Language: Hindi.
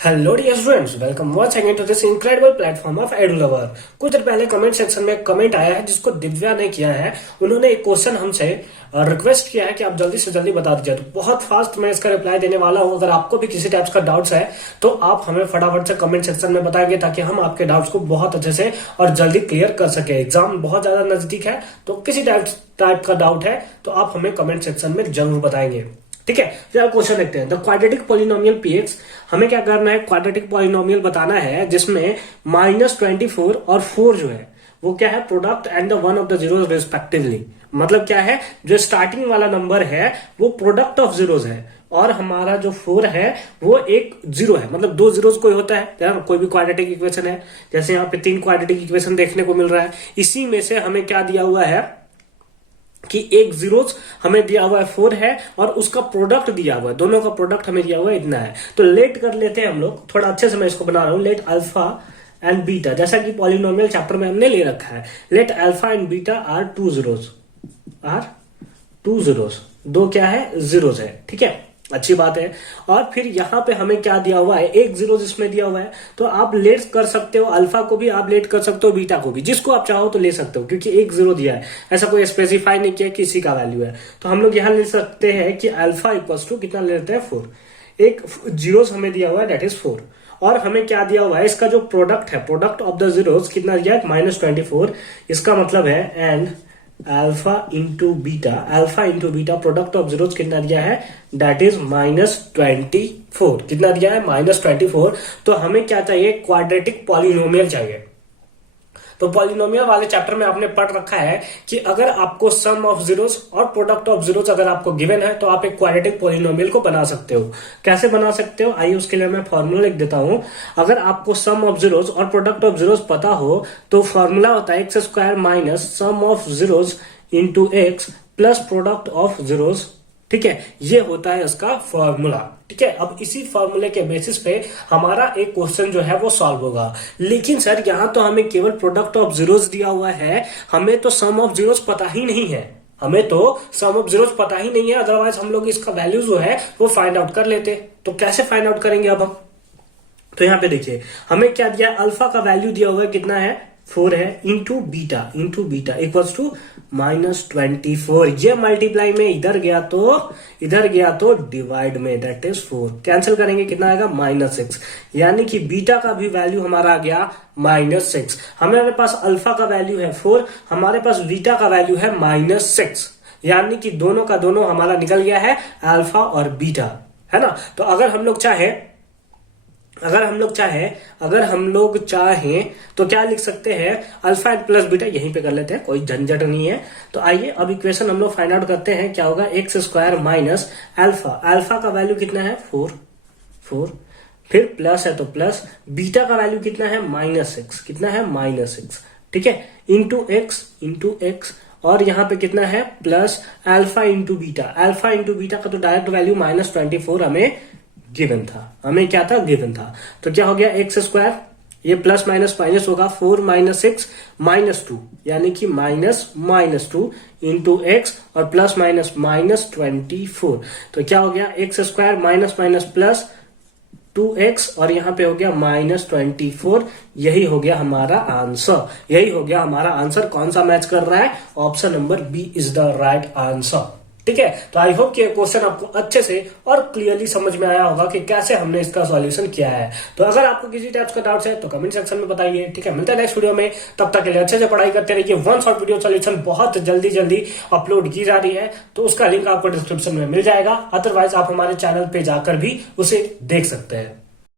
Hello dear students, welcome once again to this incredible platform of Edulever. कुछ देर पहले कमेंट सेक्शन में कमेंट आया है जिसको दिव्या ने किया है। उन्होंने एक क्वेश्चन हमसे रिक्वेस्ट किया है कि आप जल्दी से जल्दी बता दीजिए। तो बहुत फास्ट मैं इसका रिप्लाई देने वाला हूं। अगर आपको भी किसी टाइप्स का डाउट्स है तो आप हमें फटाफट से कमेंट सेक्शन में बताएंगे ताकि हम आपके डाउट्स को बहुत अच्छे से और जल्दी क्लियर कर सके। एग्जाम बहुत ज्यादा नजदीक है तो किसी टाइप का डाउट है तो आप हमें कमेंट सेक्शन में जरूर बताएंगे। ठीक है, फिर क्वेश्चन देखते हैं। द क्वाड्रेटिक पॉलिनोमियल पीएक्स, हमें क्या करना है, क्वाड्रेटिक पॉलिनोमियल बताना है जिसमें -24 और 4 जो है वो क्या है, product and the one of the zeros respectively. मतलब क्या है, जो स्टार्टिंग वाला नंबर है वो प्रोडक्ट ऑफ जीरोस है और हमारा जो 4 है वो एक जीरो है। मतलब दो जीरोस कोई होता है यार, कोई भी क्वाड्रेटिक इक्वेशन है, जैसे यहाँ पे 3 क्वाड्रेटिक इक्वेशन देखने को मिल रहा है। इसी में से हमें क्या दिया हुआ है कि एक जीरोस हमें दिया हुआ है 4 है और उसका प्रोडक्ट दिया हुआ है, दोनों का प्रोडक्ट हमें दिया हुआ है इतना है। तो लेट कर लेते हैं हम लोग, थोड़ा अच्छे से मैं इसको बना रहा हूं। लेट अल्फा एंड बीटा, जैसा कि पॉलिनोमियल चैप्टर में हमने ले रखा है। Let alpha and beta are two zeros, दो क्या है, जीरोस है। ठीक है, अच्छी बात है। और फिर यहां पे हमें क्या दिया हुआ है, एक जीरो जिसमें दिया हुआ है। तो आप लेट कर सकते हो अल्फा को भी, आप लेट कर सकते हो बीटा को भी, जिसको आप चाहो तो ले सकते हो, क्योंकि एक जीरो दिया है, ऐसा कोई स्पेसिफाई नहीं किया किसी का वैल्यू है। तो हम लोग यहां ले सकते हैं कि अल्फा इक्वल्स टू कितना ले लेते हैं, 4। एक जीरो हमें दिया हुआ है दैट इज 4 और हमें क्या दिया हुआ है, इसका जो प्रोडक्ट है, प्रोडक्ट ऑफ द जीरोस कितना दिया है, -24। इसका मतलब है and alpha into beta product of zeros कितना दिया है, दैट इज -24। कितना दिया है, -24। तो हमें क्या चाहिए, क्वाड्रेटिक पॉलिनोमियल चाहिए। तो पॉलिनोमियल वाले चैप्टर में आपने पढ़ रखा है कि अगर आपको सम ऑफ जीरोस और प्रोडक्ट ऑफ जीरोस अगर आपको गिवन है तो आप एक क्वाड्रेटिक पॉलिनोमियल को बना सकते हो। कैसे बना सकते हो, आइए उसके लिए मैं फॉर्मूला लिख देता हूं। अगर आपको सम ऑफ जीरोस और प्रोडक्ट ऑफ जीरोस पता हो तो फॉर्मूला होता है x² minus sum of zeros into x plus product of zeros. ठीक है, ये होता है इसका फॉर्मूला। ठीक है, अब इसी फॉर्मूले के बेसिस पे हमारा एक क्वेश्चन जो है वो सॉल्व होगा। लेकिन सर यहां तो हमें केवल प्रोडक्ट ऑफ जीरोस दिया हुआ है, हमें तो सम ऑफ जीरोस पता ही नहीं है। अदरवाइज हम लोग इसका वैल्यू जो है वो फाइंड आउट कर लेते। तो कैसे फाइंड आउट करेंगे अब हम, तो यहां पे देखिए हमें क्या दिया, अल्फा का वैल्यू दिया हुआ है कितना है, 4 है, इंटू बीटा इक्वल्स टू -24। ये मल्टीप्लाई में इधर गया तो डिवाइड में, दैट इज 4। कैंसिल करेंगे कितना आएगा, -6। यानी कि बीटा का भी वैल्यू हमारा आ गया -6। हमारे पास अल्फा का वैल्यू है 4, हमारे पास बीटा का वैल्यू है -6। यानी कि दोनों का दोनों हमारा निकल गया है, अल्फा और बीटा, है ना। तो अगर हम लोग चाहें तो क्या लिख सकते हैं, अल्फा एंड प्लस बीटा, यहीं पे कर लेते हैं, कोई झंझट नहीं है। तो आइए अब इक्वेशन हम लोग फाइंड आउट करते हैं। क्या होगा, x² माइनस अल्फा का वैल्यू कितना है, 4, फिर प्लस है तो प्लस, बीटा का वैल्यू कितना है, -6। कितना है, -6। ठीक है, इंटू एक्स और यहां पे कितना है, प्लस अल्फा इंटू बीटा का तो डायरेक्ट वैल्यू -24 हमें गिवन था। तो क्या हो गया, x², ये प्लस माइनस माइनस होगा, 4 - 6 -2, यानी कि -2 इंटू एक्स और प्लस माइनस -24। तो क्या हो गया, x² माइनस प्लस 2x और यहां पे हो गया -24। यही हो गया हमारा आंसर। कौन सा मैच कर रहा है, option number B is the right answer. ठीक है, तो आई होप कि क्वेश्चन आपको अच्छे से और क्लियरली समझ में आया होगा कि कैसे हमने इसका सॉल्यूशन किया है। तो अगर आपको किसी टाइप का डाउट है तो कमेंट सेक्शन में बताइए। ठीक है, मिलता है नेक्स्ट वीडियो में, तब तक के लिए अच्छे से पढ़ाई करते रहिए। वन शॉट वीडियो सॉल्यूशन बहुत जल्दी अपलोड की जा रही है, तो उसका लिंक आपको डिस्क्रिप्शन में मिल जाएगा। अदरवाइज आप हमारे चैनल पे जाकर भी उसे देख सकते हैं।